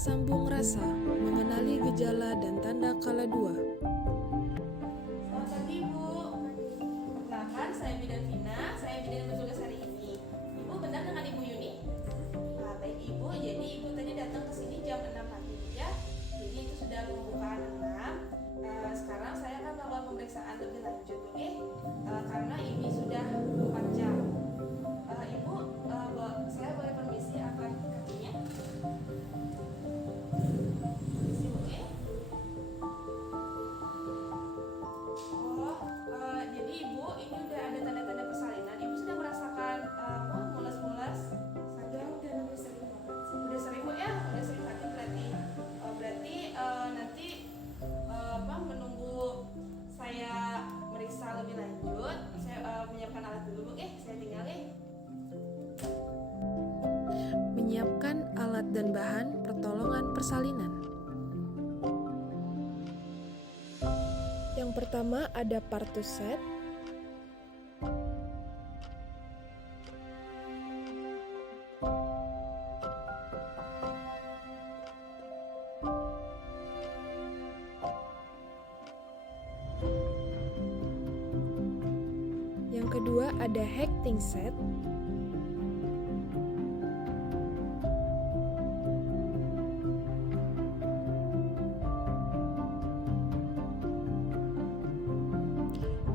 Sambung rasa, mengenali gejala dan tanda kala 2. Selamat pagi Ibu. Perkenalkan, saya Bidan Vina, saya bidan yang bertugas hari ini. Ibu benar dengan Ibu Yuni? Nah, baik Ibu, jadi Ibu tadi datang ke sini jam 6 pagi ya. Jadi itu sudah pembukaan 6. Sekarang saya akan melakukan pemeriksaan lebih lanjut, oke? Karena ini sudah 4 jam. Ibu, saya boleh permisi akan kakinya? Permisi, oke? Jadi Ibu, ini udah ada tanda-tanda persalinan. Ibu sudah merasakan mulas-mulas? Udah sering banget. Udah sering Bu ya? Udah sering sakit berarti. Berarti nanti menunggu saya meriksa lebih lanjut. Saya menyiapkan alat dulu Bu, saya tinggal Menyiapkan alat dan bahan pertolongan persalinan. Yang pertama ada partus set. Yang kedua ada hecting set.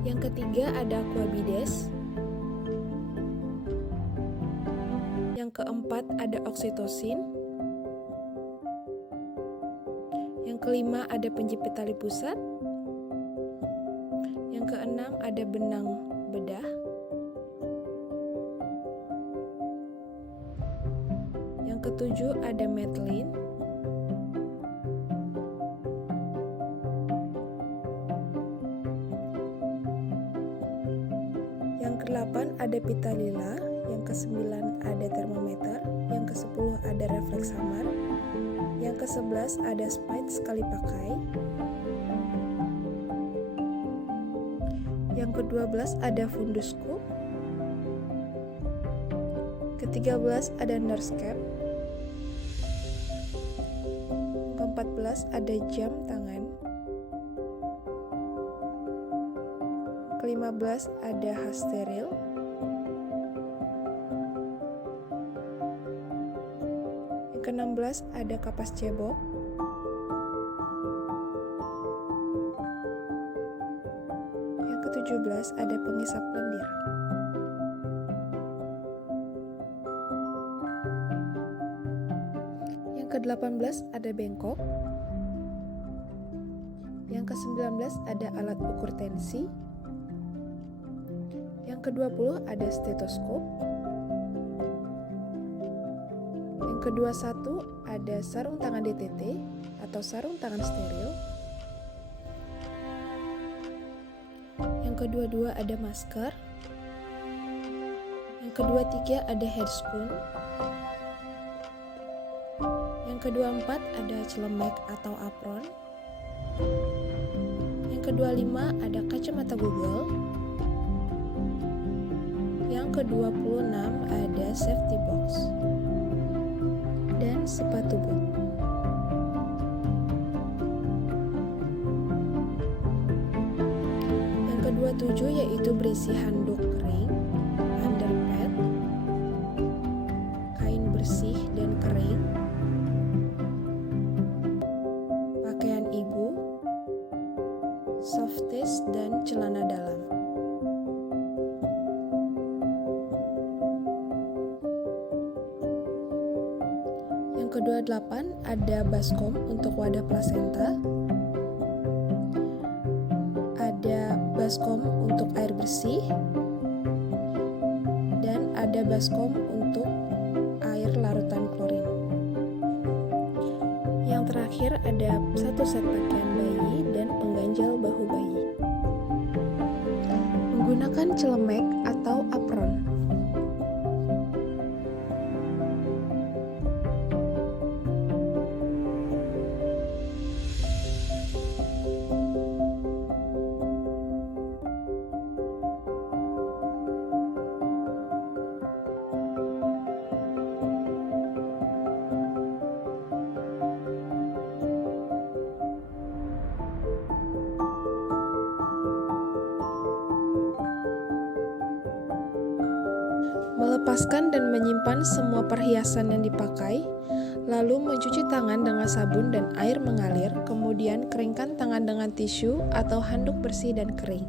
Yang ketiga ada aquabides. Yang keempat ada oksitosin. Yang kelima ada penjepit tali pusat. Yang keenam ada benang bedah. Yang ketujuh ada Medlin. Yang ke-8 ada pita lila, yang ke-9 ada termometer, yang ke-10 ada refleks hammer, yang ke-11 ada spide sekali pakai, yang ke-12 ada fundus scoop, ke-13 ada nurse cap, ke-14 ada jam tangan, ke-15 ada has steril, yang ke-16 ada kapas cebok, yang ke-17 ada pengisap lendir. Yang ke-18 ada bengkok. Yang ke-19 ada alat ukur tensi. Yang ke-20 ada stetoskop. Yang ke-21 ada sarung tangan DTT atau sarung tangan steril. Yang ke-22 ada masker. Yang ke-23 ada headscone. Yang ke-24 ada celemek atau apron. Yang ke-25 ada kacamata Google. Yang ke-26 ada safety box dan sepatu boot. Yang ke-27 yaitu berisi handuk kering, underpad, kain bersih dan kering, pakaian ibu, softies dan celana dalam. Yang ke-28 ada baskom untuk wadah plasenta, ada baskom untuk air bersih, dan ada baskom untuk air larutan klorin. Yang terakhir ada satu set pakaian bayi dan pengganjal bahu bayi. Menggunakan celemek atau apron. Lepaskan dan menyimpan semua perhiasan yang dipakai, lalu mencuci tangan dengan sabun dan air mengalir, kemudian keringkan tangan dengan tisu atau handuk bersih dan kering.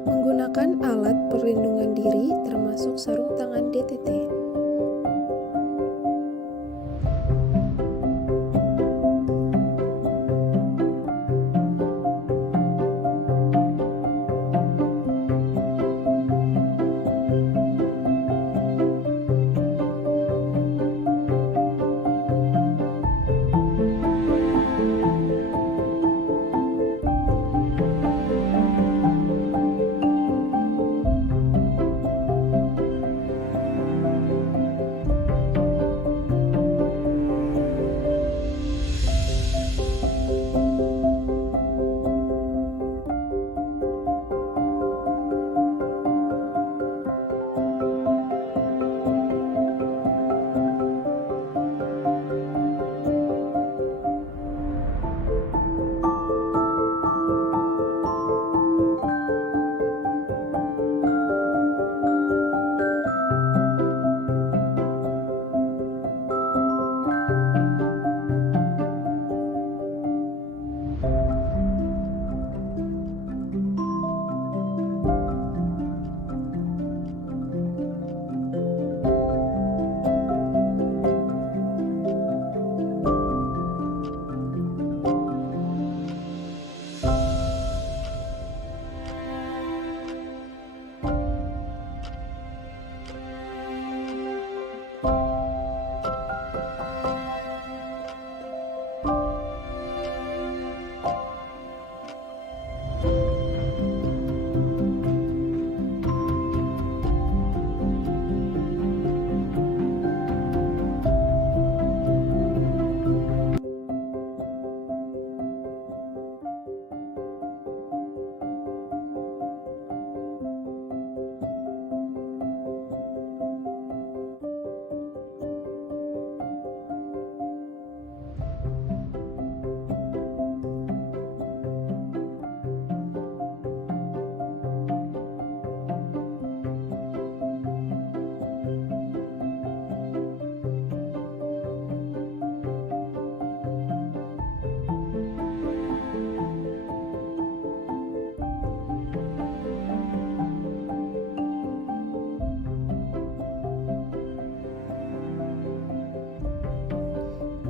Menggunakan alat perlindungan diri termasuk sarung tangan DTT.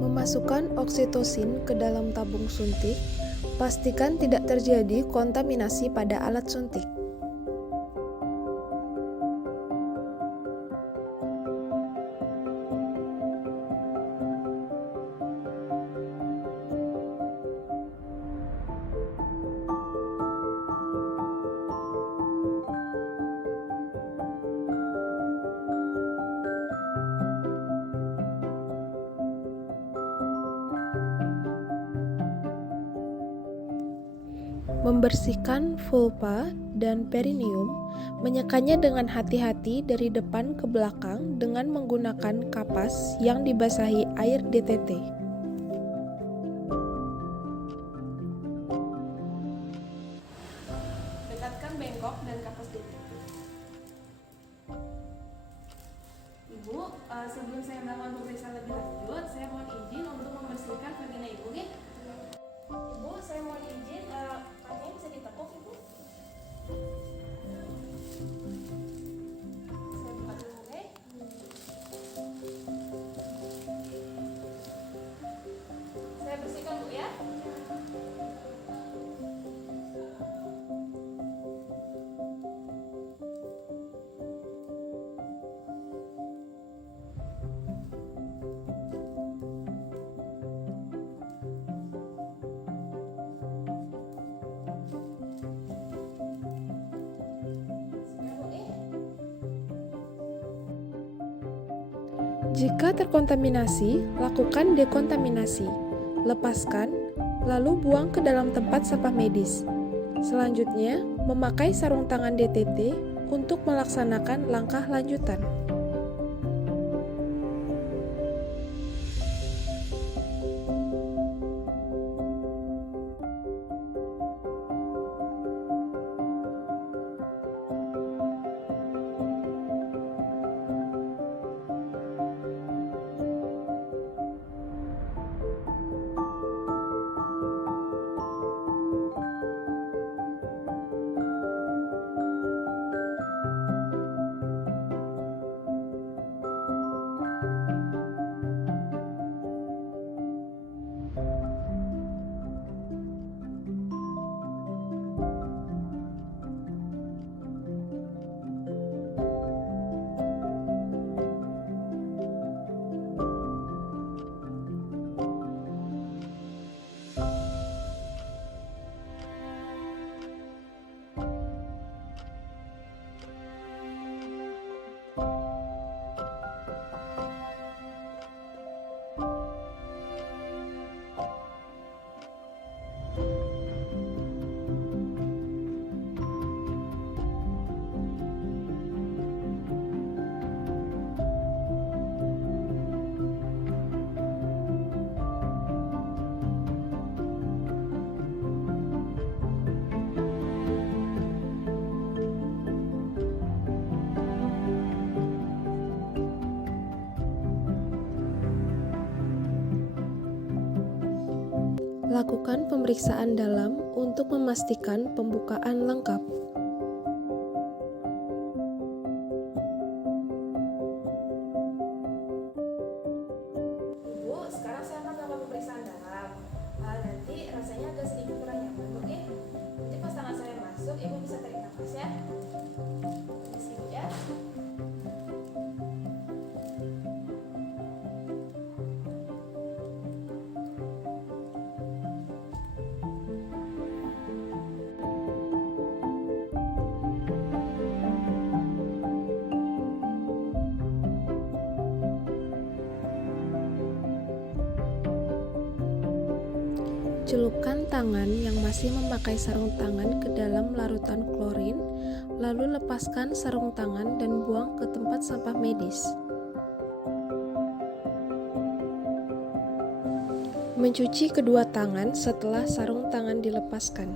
Memasukkan oksitosin ke dalam tabung suntik, pastikan tidak terjadi kontaminasi pada alat suntik. Membersihkan vulva dan perineum, menyekannya dengan hati-hati dari depan ke belakang dengan menggunakan kapas yang dibasahi air DTT. Dekatkan bengkok dan kapas DTT. Ibu, sebelum saya melakukan pemeriksaan lebih lanjut, saya mohon izin untuk membersihkan vagina ibu, nih. Ibu, saya mohon izin, kakinya bisa ditekuk, Ibu. Saya buka dulu, oke? Jika terkontaminasi, lakukan dekontaminasi. Lepaskan, lalu buang ke dalam tempat sampah medis. Selanjutnya, memakai sarung tangan DTT untuk melaksanakan langkah lanjutan. Lakukan pemeriksaan dalam untuk memastikan pembukaan lengkap. Ibu, sekarang saya akan melakukan pemeriksaan dalam. Nanti rasanya agak sedikit kurang nyaman, oke? Nanti pas tangan saya masuk, ibu bisa tarik nafas ya. Permisi, ibu ya. Celupkan tangan yang masih memakai sarung tangan ke dalam larutan klorin, lalu lepaskan sarung tangan dan buang ke tempat sampah medis. Mencuci kedua tangan setelah sarung tangan dilepaskan.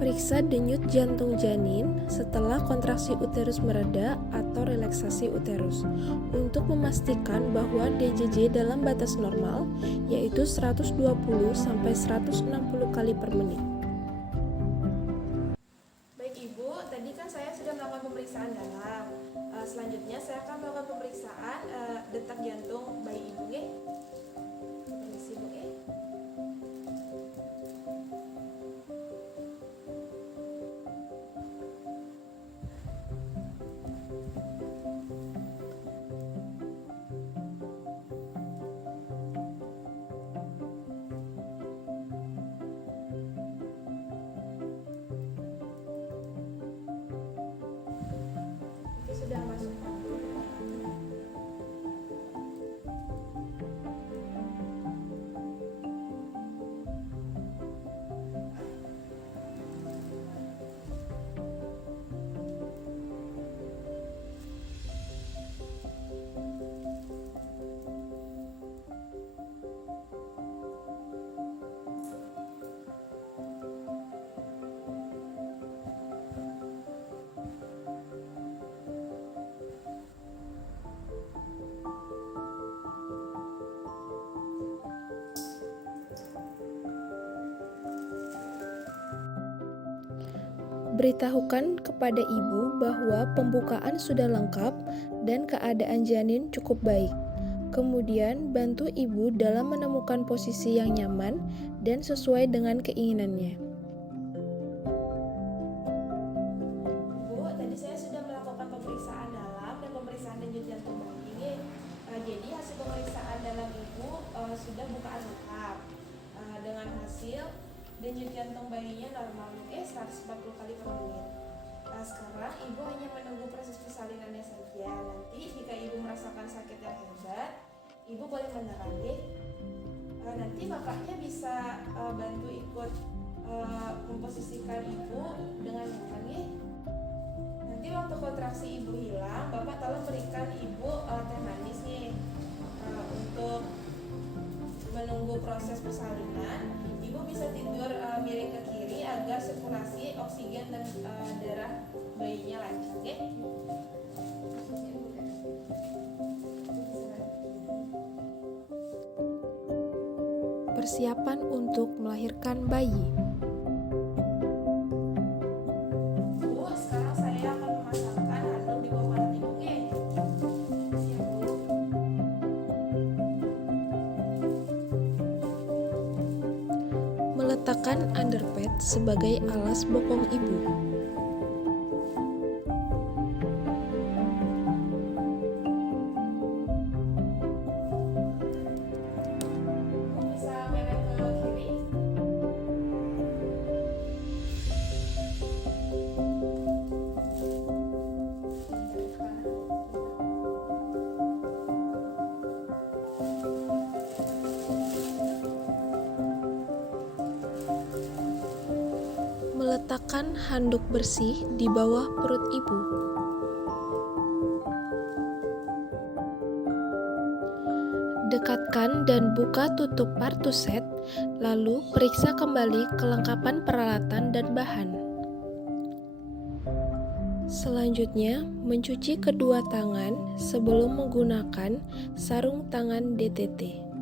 Periksa denyut jantung janin setelah kontraksi uterus mereda atau relaksasi uterus untuk memastikan bahwa DJJ dalam batas normal, yaitu 120 sampai 160 kali per menit. Baik Ibu, tadi kan saya sudah melakukan pemeriksaan dalam. Selanjutnya saya akan melakukan pemeriksaan detak jantung bayi Ibu, nggih. Permisi, Bu, nggih. Itu sudah masuk. Beritahukan kepada ibu bahwa pembukaan sudah lengkap dan keadaan janin cukup baik. Kemudian, bantu ibu dalam menemukan posisi yang nyaman dan sesuai dengan keinginannya. Bu, tadi saya sudah melakukan pemeriksaan dalam dan pemeriksaan denyut jantung bayi. Jadi hasil pemeriksaan dalam ibu sudah bukaan lengkap. Dengan hasil denyut jantung bayinya normal, 140 kali per menit. Sekarang ibu hanya menunggu proses persalinannya saja. Nanti jika ibu merasakan sakit yang hebat, ibu boleh menyerah deh. Nanti bapaknya bisa bantu ikut memposisikan ibu dengan nyaman ya. Nanti waktu kontraksi ibu hilang, bapak tolong berikan ibu teh manis nih untuk menunggu proses persalinan. Ibu bisa tidur miring ke kiri agar sirkulasi oksigen dan darah bayinya lancar ya. Persiapan untuk melahirkan bayi. Bu, sekarang saya akan memasangkan handuk di bawah pantat ibu ya. Siap, Bu. Meletakkan underpad sebagai alas bokong ibu. Bu bisa belok ke kiri. Meletakkan handuk bersih di bawah perut ibu. Dekatkan dan buka tutup partuset, lalu periksa kembali kelengkapan peralatan dan bahan. Selanjutnya, mencuci kedua tangan sebelum menggunakan sarung tangan DTT.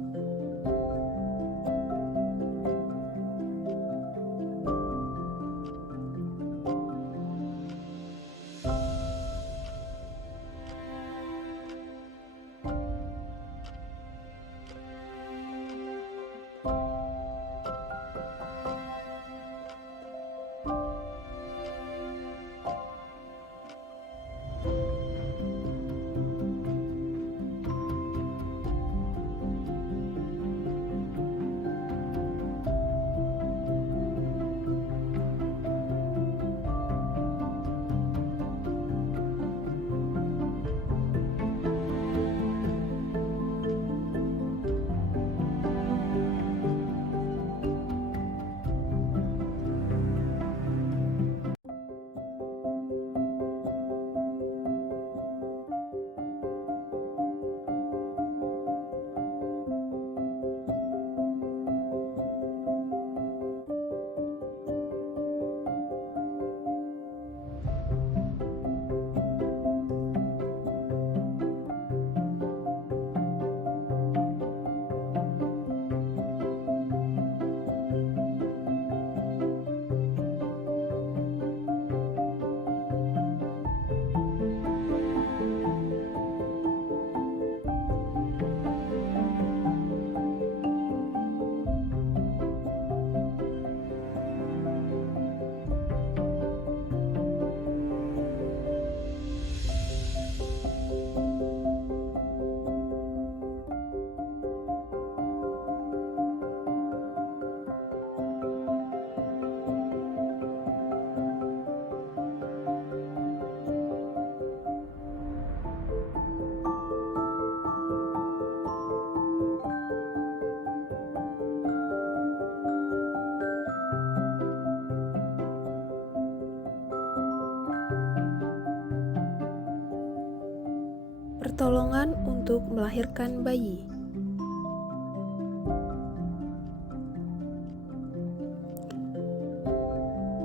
Pertolongan untuk melahirkan bayi.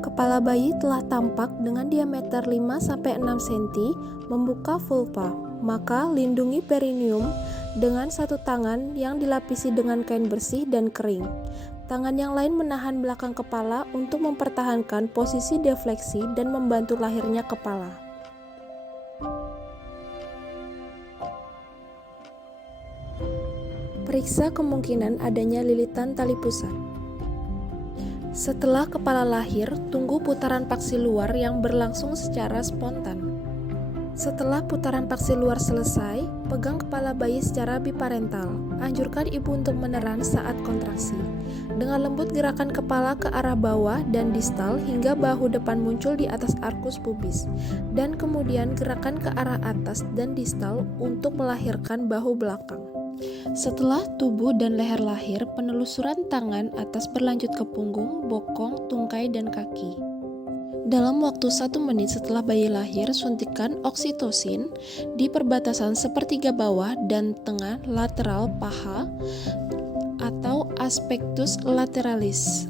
Kepala bayi telah tampak dengan diameter 5-6 cm membuka vulva, maka lindungi perineum dengan satu tangan yang dilapisi dengan kain bersih dan kering. Tangan yang lain menahan belakang kepala untuk mempertahankan posisi defleksi dan membantu lahirnya kepala. Periksa kemungkinan adanya lilitan tali pusat. Setelah kepala lahir, tunggu putaran paksi luar yang berlangsung secara spontan. Setelah putaran paksi luar selesai, pegang kepala bayi secara biparental. Anjurkan ibu untuk meneran saat kontraksi. Dengan lembut gerakan kepala ke arah bawah dan distal hingga bahu depan muncul di atas arkus pubis. Dan kemudian gerakan ke arah atas dan distal untuk melahirkan bahu belakang. Setelah tubuh dan leher lahir, penelusuran tangan atas berlanjut ke punggung, bokong, tungkai, dan kaki. Dalam waktu 1 menit setelah bayi lahir, suntikan oksitosin di perbatasan sepertiga bawah dan tengah lateral paha atau aspektus lateralis.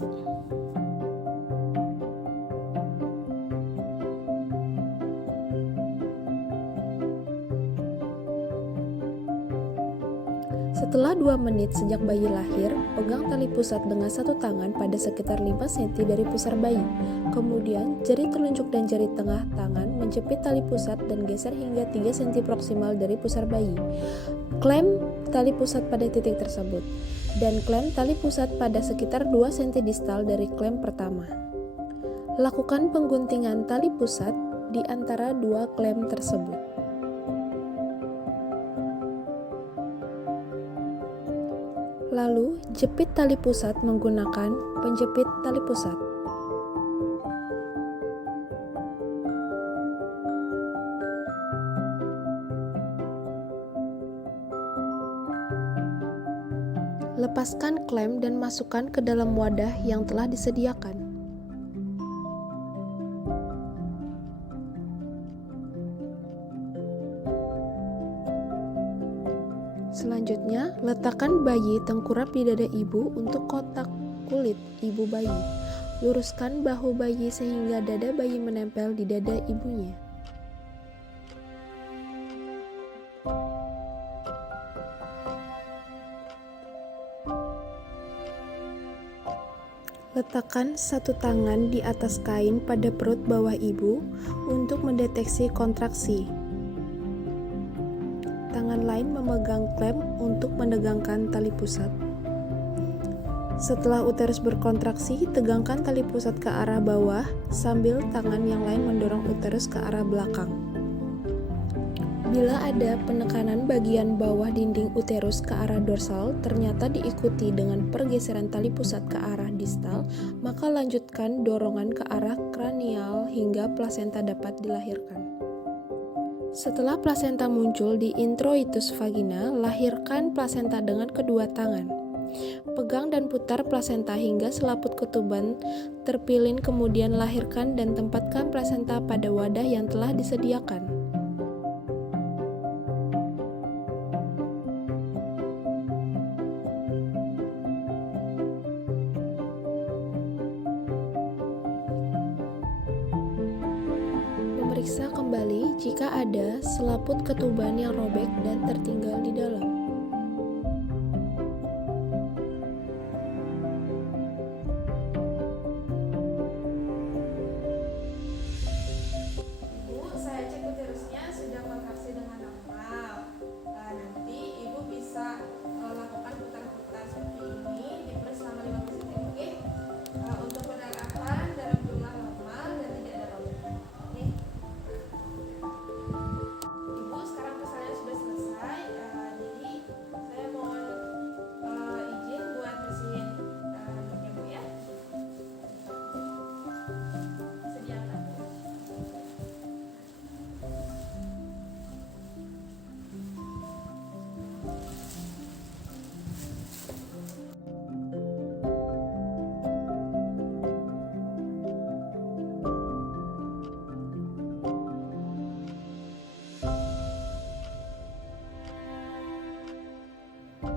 Setelah 2 menit sejak bayi lahir, pegang tali pusat dengan satu tangan pada sekitar 5 cm dari pusar bayi. Kemudian, jari telunjuk dan jari tengah tangan menjepit tali pusat dan geser hingga 3 cm proksimal dari pusar bayi. Klem tali pusat pada titik tersebut, dan klem tali pusat pada sekitar 2 cm distal dari klem pertama. Lakukan pengguntingan tali pusat di antara 2 klem tersebut. Lalu, jepit tali pusat menggunakan penjepit tali pusat. Lepaskan klem dan masukkan ke dalam wadah yang telah disediakan. Selanjutnya, letakkan bayi tengkurap di dada ibu untuk kotak kulit ibu bayi. Luruskan bahu bayi sehingga dada bayi menempel di dada ibunya. Letakkan satu tangan di atas kain pada perut bawah ibu untuk mendeteksi kontraksi. Tangan lain memegang klem untuk menegangkan tali pusat. Setelah uterus berkontraksi, tegangkan tali pusat ke arah bawah sambil tangan yang lain mendorong uterus ke arah belakang. Bila ada penekanan bagian bawah dinding uterus ke arah dorsal ternyata diikuti dengan pergeseran tali pusat ke arah distal, maka lanjutkan dorongan ke arah kranial hingga plasenta dapat dilahirkan. Setelah plasenta muncul di introitus vagina, lahirkan plasenta dengan kedua tangan. Pegang dan putar plasenta hingga selaput ketuban terpilin, kemudian lahirkan dan tempatkan plasenta pada wadah yang telah disediakan. Periksa kembali jika ada selaput ketuban yang robek dan tertinggal di dalam. Ibu, saya cek uterusnya sudah kontraksi dengan normal. Nanti ibu bisa lakukan putar-putar seperti ini, dipres selama 15 detik, oke? Untuk pendarahan dalam jumlah normal dan tidak ada robek. Oke? Ibu, sekarang persalinannya sudah selesai, jadi saya mohon izin buat bersihin rambutnya, Bu, ya. Sediakan.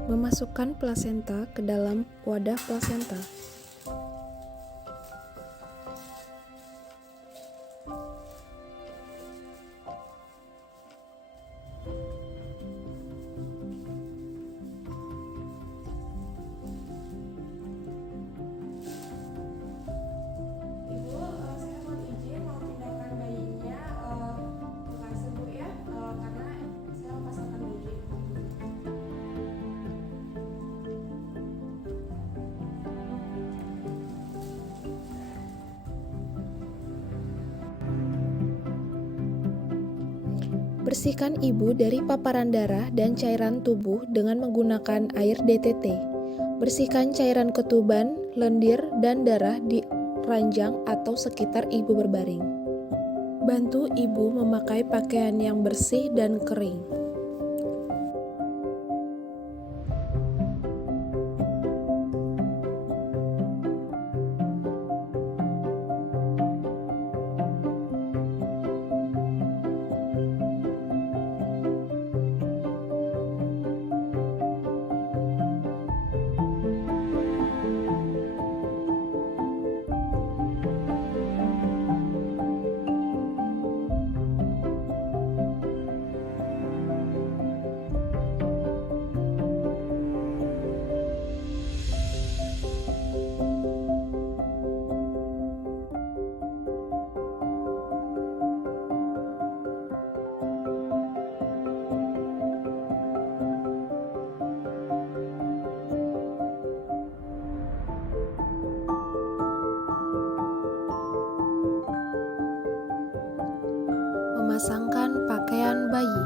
Memasukkan plasenta ke dalam wadah plasenta. Bersihkan ibu dari paparan darah dan cairan tubuh dengan menggunakan air DTT. Bersihkan cairan ketuban, lendir, dan darah di ranjang atau sekitar ibu berbaring. Bantu ibu memakai pakaian yang bersih dan kering. Memasangkan pakaian bayi.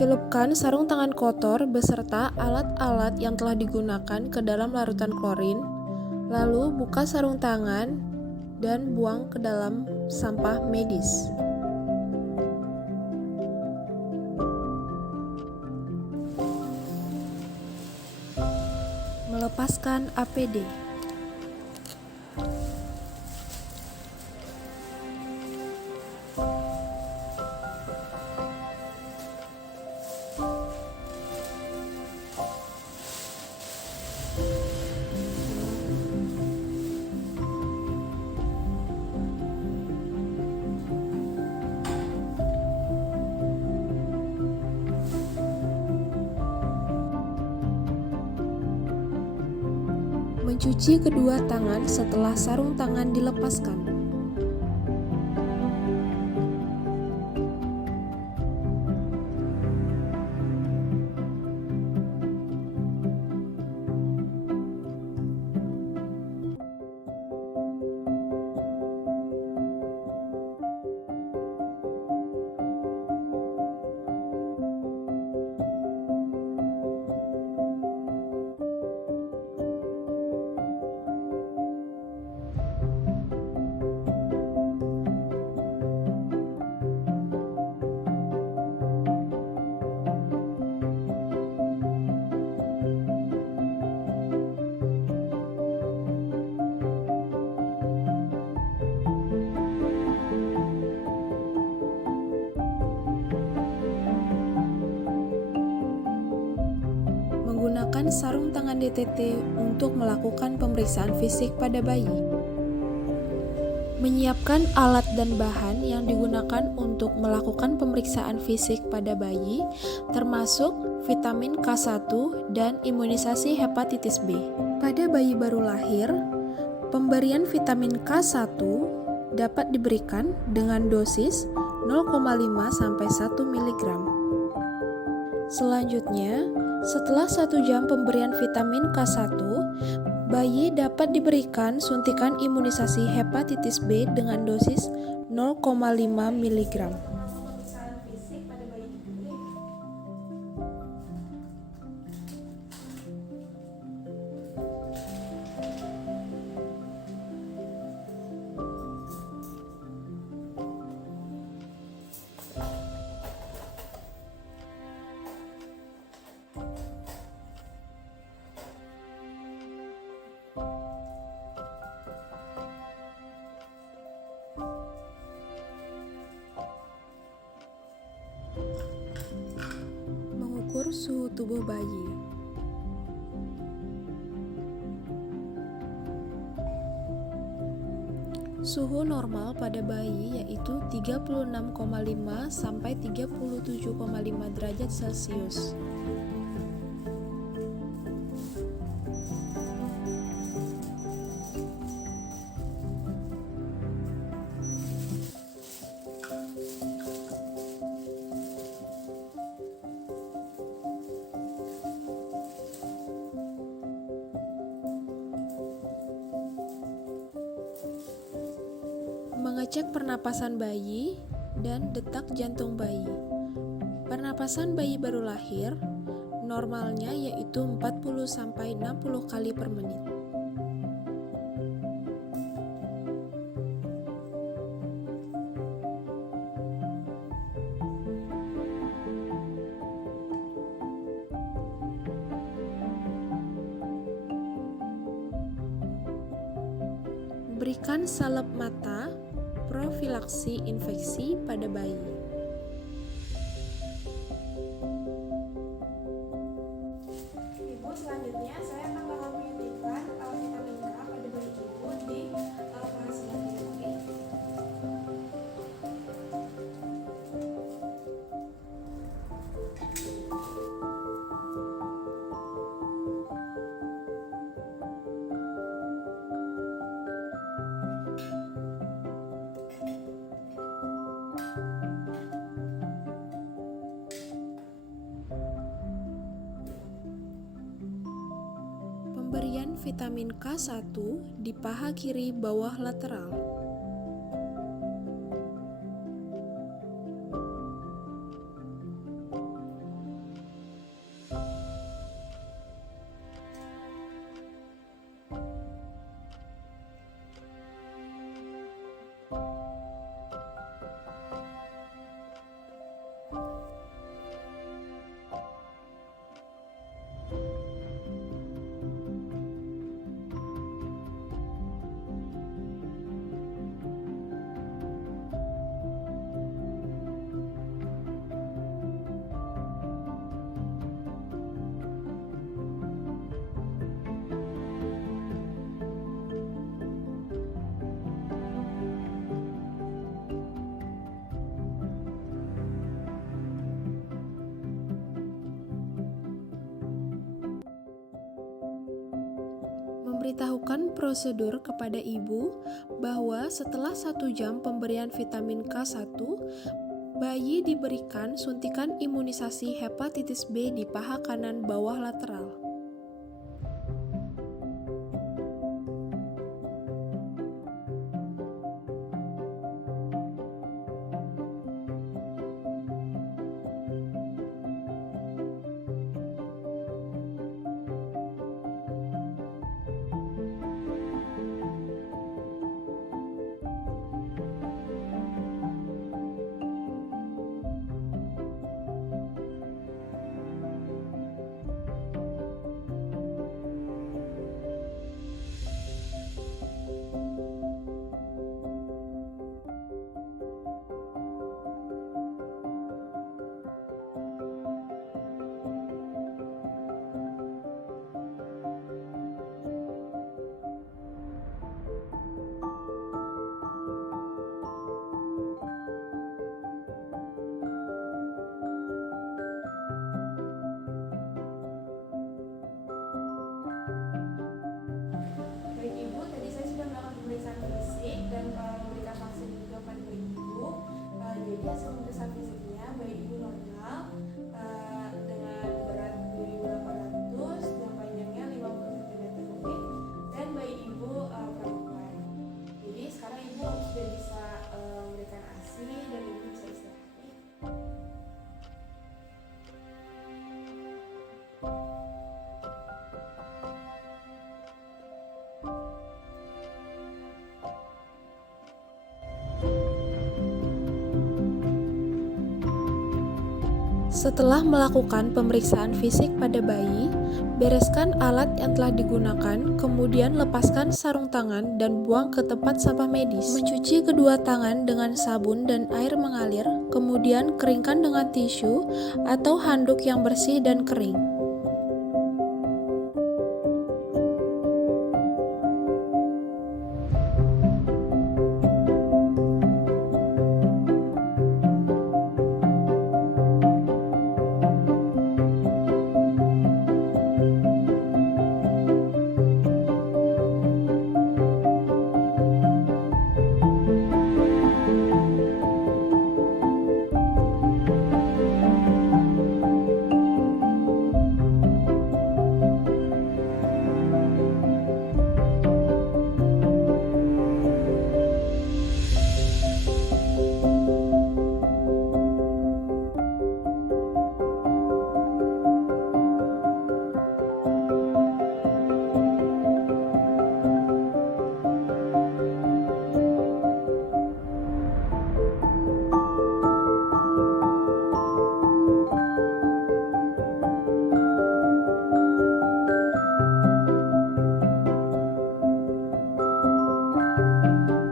Celupkan sarung tangan kotor beserta alat-alat yang telah digunakan ke dalam larutan klorin, lalu buka sarung tangan dan buang ke dalam sampah medis. Melepaskan APD. Mencuci kedua tangan setelah sarung tangan dilepaskan. menggunakan sarung tangan DTT untuk melakukan pemeriksaan fisik pada bayi. Menyiapkan alat dan bahan yang digunakan untuk melakukan pemeriksaan fisik pada bayi, termasuk vitamin K1 dan imunisasi hepatitis B. Pada bayi baru lahir, pemberian vitamin K1 dapat diberikan dengan dosis 0,5 sampai 1 mg. Selanjutnya, setelah 1 jam pemberian vitamin K1, bayi dapat diberikan suntikan imunisasi hepatitis B dengan dosis 0,5 mg. Pemeriksaan fisik pada bayi dulu. Mengukur suhu tubuh bayi. Suhu normal pada bayi yaitu 36,5 sampai 37,5 derajat Celcius. Mengecek pernapasan bayi dan detak jantung bayi. Pernapasan bayi baru lahir normalnya yaitu 40 sampai 60 kali per menit. Berikan salep mata profilaksi infeksi pada bayi. Ibu, selanjutnya saya akan menyuntikkan vitamin K pada bayi ibu di paha sebelah kiri. Pemberian vitamin K1 di paha kiri bawah lateral. Memberitahukan prosedur kepada ibu bahwa setelah 1 jam pemberian vitamin K1, bayi diberikan suntikan imunisasi hepatitis B di paha kanan bawah lateral. Jadi hasil pemeriksaan fisiknya bayi ibu normal dengan berat 2.800 dan panjangnya 50 cm lebih, dan bayi ibu perempuan. Jadi sekarang ibu sudah bisa memberikan ASI dan ibu bisa istirahat. Setelah melakukan pemeriksaan fisik pada bayi, bereskan alat yang telah digunakan, kemudian lepaskan sarung tangan dan buang ke tempat sampah medis. Mencuci kedua tangan dengan sabun dan air mengalir, kemudian keringkan dengan tisu atau handuk yang bersih dan kering.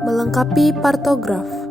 Melengkapi partograf.